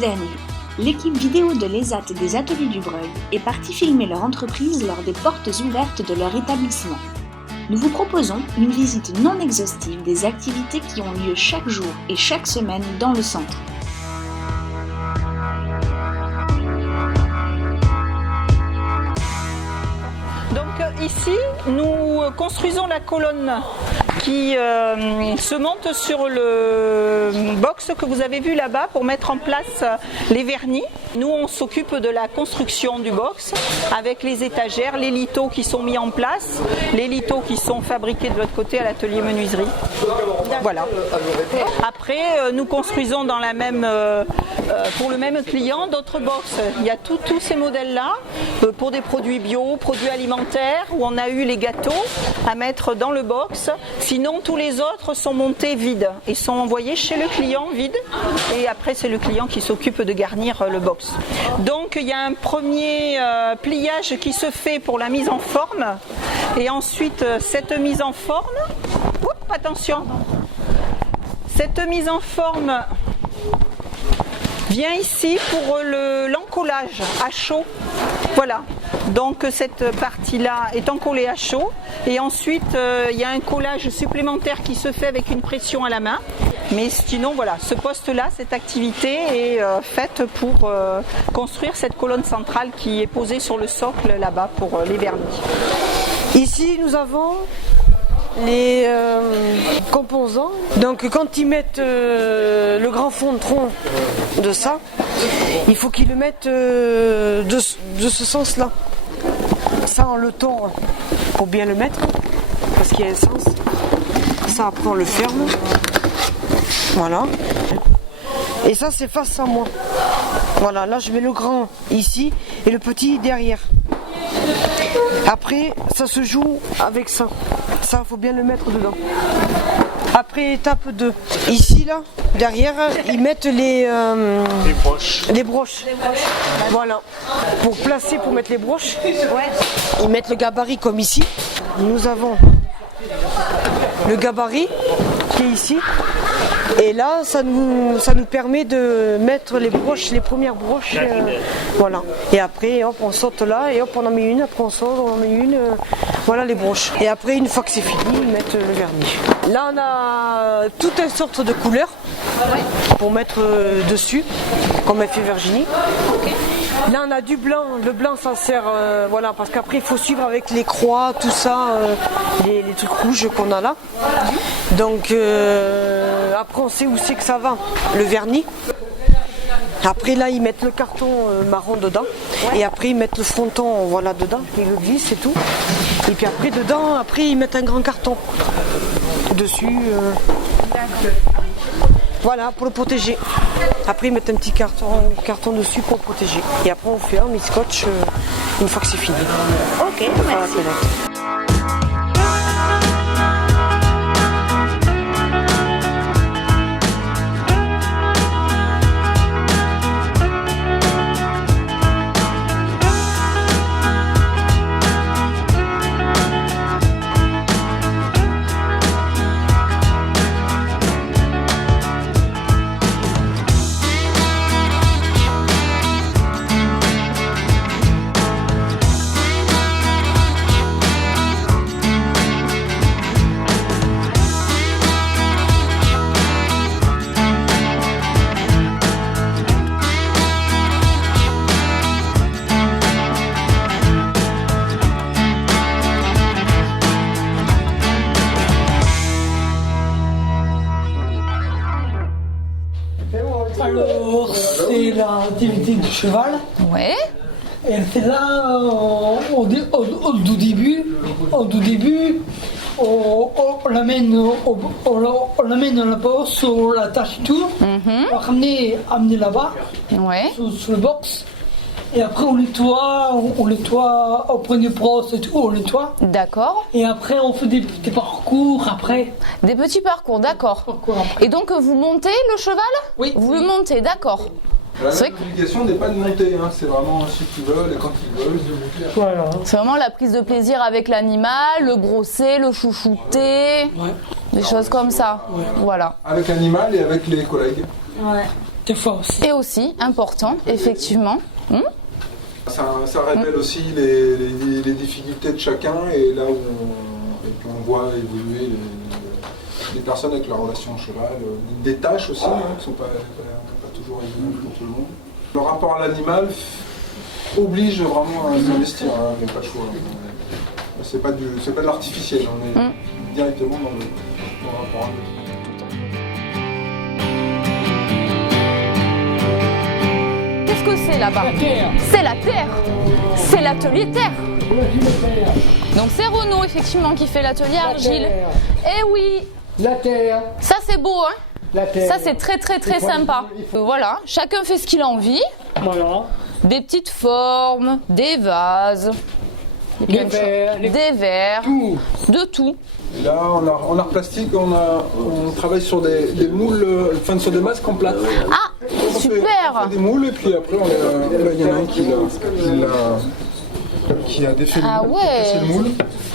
dernier, l'équipe vidéo de l'ESAT des Ateliers du Breuil est partie filmer leur entreprise lors des portes ouvertes de leur établissement. Nous vous proposons une visite non exhaustive des activités qui ont lieu chaque jour et chaque semaine dans le centre. Donc ici, nous construisons la colonne qui se monte sur le box que vous avez vu là-bas pour mettre en place les vernis. Nous, on s'occupe de la construction du box avec les étagères, les lithos qui sont mis en place, les lithos qui sont fabriqués de l'autre côté à l'atelier menuiserie. Voilà. Après, nous construisons dans la même, pour le même client d'autres box. Il y a tous ces modèles-là pour des produits bio, produits alimentaires, où on a eu les gâteaux à mettre dans le box. Sinon, tous les autres sont montés vides et sont envoyés chez le client vides. Et après, c'est le client qui s'occupe de garnir le box. Donc, il y a un premier pliage qui se fait pour la mise en forme. Et ensuite, cette mise en forme... Oups, attention. Cette mise en forme vient ici pour l'encollage à chaud. Voilà. Donc cette partie-là est encollée à chaud et ensuite il y a un collage supplémentaire qui se fait avec une pression à la main. Mais sinon voilà, ce poste-là, cette activité est faite pour construire cette colonne centrale qui est posée sur le socle là-bas pour les vernis. Ici nous avons les composants. Donc quand ils mettent le grand fond de tronc de ça, il faut qu'ils le mettent de ce sens-là. Ça on le tord pour bien le mettre parce qu'il y a un sens. Ça après on le ferme. Voilà. Et ça c'est face à moi. Voilà, là je mets le grand ici et le petit derrière. Après ça se joue avec ça. Ça faut bien le mettre dedans. Après étape 2. Ici là, derrière, ils mettent les broches. Voilà. Pour placer, pour mettre les broches, ils mettent le gabarit comme ici. Nous avons le gabarit qui est ici. Et là, ça nous permet de mettre les broches, les premières broches. Voilà. Et après, hop, on saute là et hop, on en met une. Après, on saute, on en met une. Voilà les broches. Et après, une fois que c'est fini, ils mettent le vernis. Là, on a toutes les sortes de couleurs pour mettre dessus, comme elle fait Virginie. Là, on a du blanc. Le blanc, ça sert, voilà, parce qu'après, il faut suivre avec les croix, tout ça, les trucs rouges qu'on a là. Donc, après, on sait où c'est que ça va, le vernis. Après, là, ils mettent le carton marron dedans. Et après, ils mettent le fronton, voilà, dedans. Ils le glissent et tout. Et puis après, dedans, après, ils mettent un grand carton dessus. Voilà, pour le protéger. Après, ils mettent un petit carton dessus pour le protéger. Et après, on ferme, ils scotchent une fois que c'est fini. Ok, merci. Alors, c'est l'activité du cheval. Ouais. Et c'est là, au tout début, on l'amène là-bas sur la tâche et tout. On va amener là-bas, sur le box. Et après, on nettoie, on prend des brosses et tout, on nettoie. D'accord. Et après, on fait des parcours après. Des petits parcours, d'accord. Et donc, vous montez le cheval ? Oui. Vous le montez, d'accord. L'obligation n'est pas de monter, hein. C'est vraiment ceux qui veulent et quand ils veulent. Voilà. C'est vraiment la prise de plaisir avec l'animal, le brosser, le chouchouter, des choses comme ça. Voilà. Avec l'animal et avec les collègues. Ouais. Des fois aussi. Et aussi, important, effectivement. Ça révèle aussi les difficultés de chacun et là où on voit évoluer les personnes avec leur relation au cheval, des tâches aussi qui ne sont pas toujours évidentes pour tout le monde. Le rapport à l'animal oblige vraiment à s'investir, il n'y a pas de choix. C'est pas de l'artificiel, on est directement dans le rapport à l'animal. Qu'est-ce que c'est là-bas? C'est la terre. C'est l'atelier terre. Donc c'est Renaud effectivement qui fait l'atelier argile. Eh oui. La terre. Ça c'est beau hein. La terre. Ça c'est très sympa. Voilà, chacun fait ce qu'il a envie. Voilà. Des petites formes, des vases, Les verres. des verres, Tout. de tout. Et là, en art plastique, on travaille sur des moules, sur des masques en plâtre. Ah, On fait super. des moules et puis après, il y en a un qui a défait Ah le moule, qui a cassé ouais. le moule.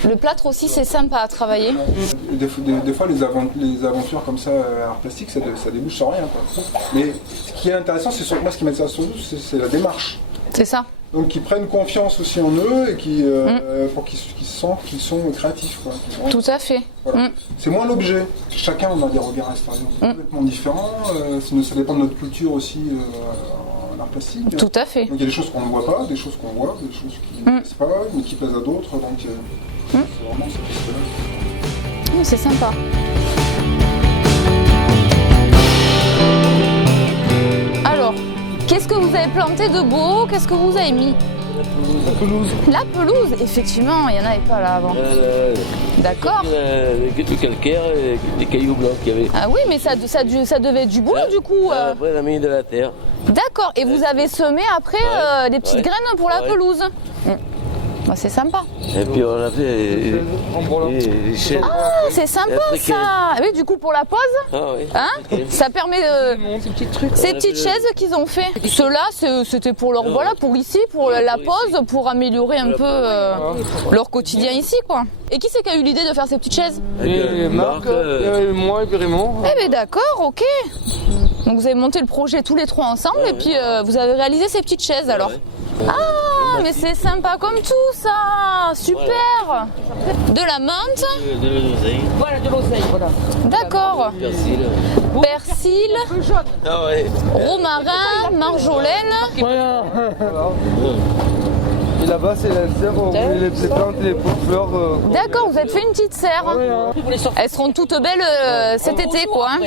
Le plâtre aussi c'est sympa à travailler. Des fois, les aventures comme ça, art plastique, ça débouche sur rien, quoi. Mais ce qui est intéressant, c'est moi ce qui m'intéresse surtout, c'est la démarche. C'est ça. Donc qu'ils prennent confiance aussi en eux et pour qu'ils sentent qu'ils sont créatifs, quoi. Tout à fait. Voilà. C'est moins l'objet. Chacun on a des regards extérieurs complètement différents. Ça dépend de notre culture aussi en art plastique. Tout à fait. Donc il y a des choses qu'on ne voit pas, des choses qu'on voit, des choses qui ne plaisent pas, mais qui plaisent à d'autres. Donc c'est vraiment cette piste-là. C'est sympa. Alors, qu'est-ce que vous avez planté de beau? Qu'est-ce que vous avez mis? La pelouse. La pelouse, effectivement, il n'y en avait pas là avant. D'accord. Du calcaire et des cailloux blancs qu'il y avait. Ah oui, mais ça devait être du boulot du coup. Après, on a mis de la terre. D'accord, et vous avez semé après des petites graines pour la pelouse. Bah, c'est sympa. Et puis on a fait les chaises. Ah, c'est sympa ça. Ah oui, du coup pour la pause, Ah oui. hein, ça permet de... Ces petites chaises qu'ils ont fait. Ceux-là, c'était pour leur pour ici, pour la pause, pour améliorer un peu leur quotidien ici, quoi. Et qui c'est qui a eu l'idée de faire ces petites chaises? Et Marc, moi et puis Raymond. Eh ben d'accord, ok. Donc vous avez monté le projet tous les trois ensemble et puis vous avez réalisé ces petites chaises alors. Ah, mais c'est sympa comme tout ça. Super. De la menthe. De l'oseille. Voilà, de l'oseille, voilà. D'accord. Persil. Persil, Ah ouais. romarin, marjolaine. Voilà. Et là-bas, c'est la serre où les plantes et les fleurs. D'accord, vous avez fait une petite serre. Elles seront toutes belles cet été, quoi. Hein.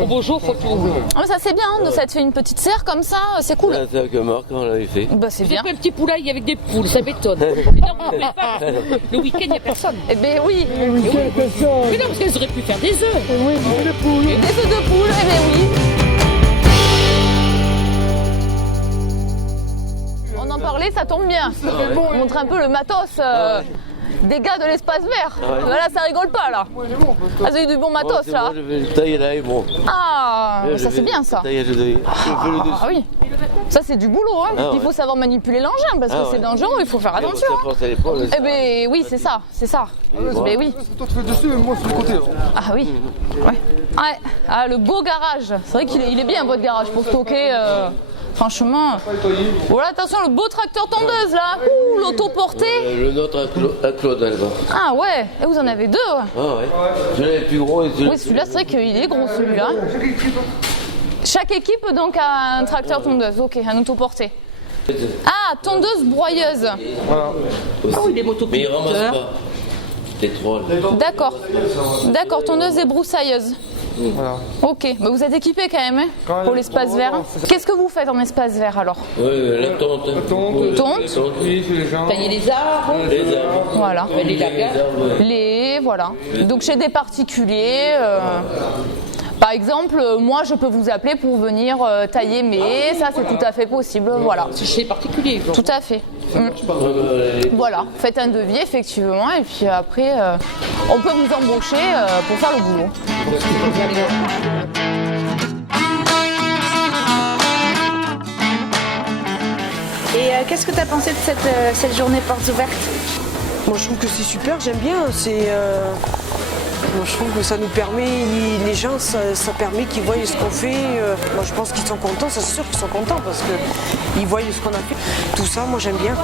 Au beau jour, faut tout. Ah, mais ça c'est bien, ça te fait une petite serre comme ça, c'est cool. C'est avec Marc, on l'avait fait. Bah c'est bien. Un petit poulailler avec des poules, ça m'étonne. Mais non, on ne fait pas. Le week-end, il n'y a personne. Eh ben oui. Mais non, parce qu'elles auraient pu faire des œufs. Des œufs de poule, eh ben oui. On en parlait, ça tombe bien. On montre un peu le matos des gars de l'espace vert. Là, ça rigole pas là. Ah, vous avez du bon matos là. Moi, je vais le tailler là et bon. Ah, ça c'est bien ça. Tailler, je fais le dessus. Ah oui. Ça c'est du boulot, hein. Ah, Il faut savoir manipuler l'engin parce que c'est dangereux, il faut faire attention. Eh ben oui, c'est ça, c'est ça. Ben oui. Toi, tu fais le dessus, mais moi, sur le côté. Ah oui. Ouais. Ah, le beau garage. C'est vrai qu'il est bien votre garage pour stocker. Franchement. Voilà, attention, le beau tracteur tondeuse là. Ouh, l'autoporté. Le nôtre à Claude là-bas. Ah ouais. Et vous en avez deux. Ouais. Ah ouais. Je l'ai le plus gros. Oui, celui-là, c'est vrai qu'il est gros celui-là. Chaque équipe donc a un tracteur tondeuse. Ok, un autoporté. Ah, tondeuse broyeuse. Voilà. Ah oui, les Mais il ramasse pas. Les trois. D'accord. D'accord, tondeuse et broussailleuse. Voilà. Ok, bah vous êtes équipé quand même hein, pour l'espace vert. Qu'est-ce que vous faites en espace vert alors? Oui, la tonte. Tonte. Oui, c'est les gens. Tailler les arbres, Les arbres. Voilà. les lagas. Les voilà. Donc chez des particuliers. Par exemple, moi je peux vous appeler pour venir tailler mes haies, ça c'est tout à fait possible, voilà. C'est chez les particuliers. Tout à fait. Voilà, faites un devis effectivement et puis après on peut vous embaucher pour faire le boulot. Et qu'est-ce que tu as pensé de cette journée portes ouvertes? Moi je trouve que c'est super, j'aime bien. Moi je trouve que ça nous permet, les gens, ça permet qu'ils voient ce qu'on fait. Moi je pense qu'ils sont contents, c'est sûr qu'ils sont contents parce qu'ils voient ce qu'on a fait. Tout ça, moi j'aime bien.